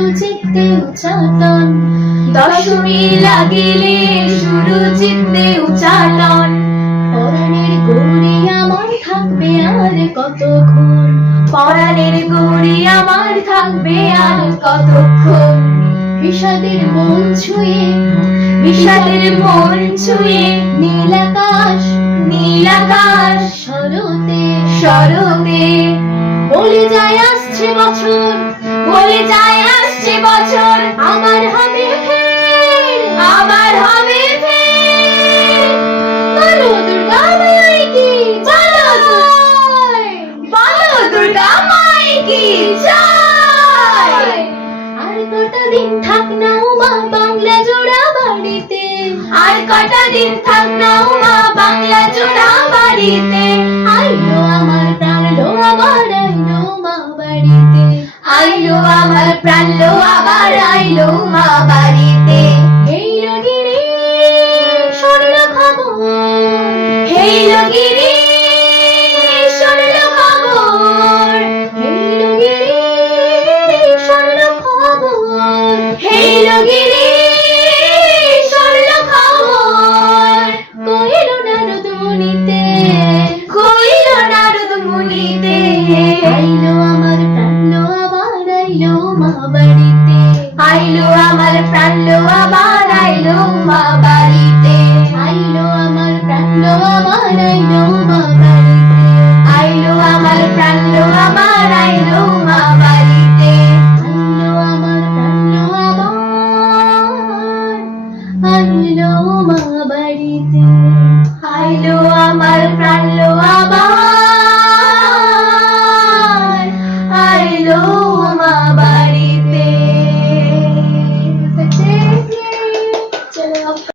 শুরু চিত্তে উচাটন দশমী লাগিলে শুরু চিত্তে উচাটন পরাণের গৌরী আমার থাকবে আর কতক্ষণ? পরাণের গৌরী আমার থাকবে আর কতক্ষণ? বিষাদের মন ছুঁয়ে, বিষাদের মন ছুঁয়ে। নীল আকাশ নীল আকাশ, শরতে শরতে। বলে যায় আসছে বছর, বলে যায় আসছে বছর আবার হবে আবার হবে ফের। বলো আর কটা দিন থাক না বাংলা জোড়া বাড়িতে। দিন থাক বাংলা জোড়া বাড়িতে। আইলো আমার প্রাণ লো আবার আইলো মা বাড়িতে আবার আইলো মা বাড়িতে আইলো আমার প্রাণ আবার আইলো মা বাড়িতে আইলো আমার আইলো মা বাড়িতে আইলো আমার আবার